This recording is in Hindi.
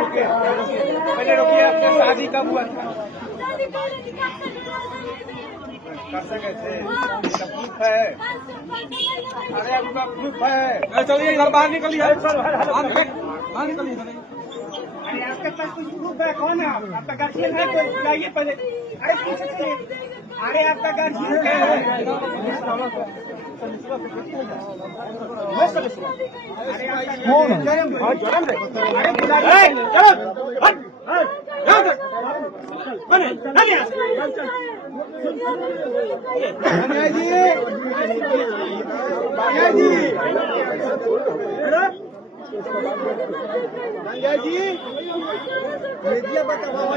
पहले रुकिए, आपने शादी कब हुआ था? कैसे कैसे प्रूफ है? अरे आपका प्रूफ है? चलिए इधर बाहर निकलिए, बाहर निकलिए। अरे आपके पास कुछ प्रूफ है? कौन है आप? आपका गार्जियन है कोई? जाइए पहले। अरे पीछे चलिए। अरे आपका गार्जियन क्या है? जी मीडिया बताओ।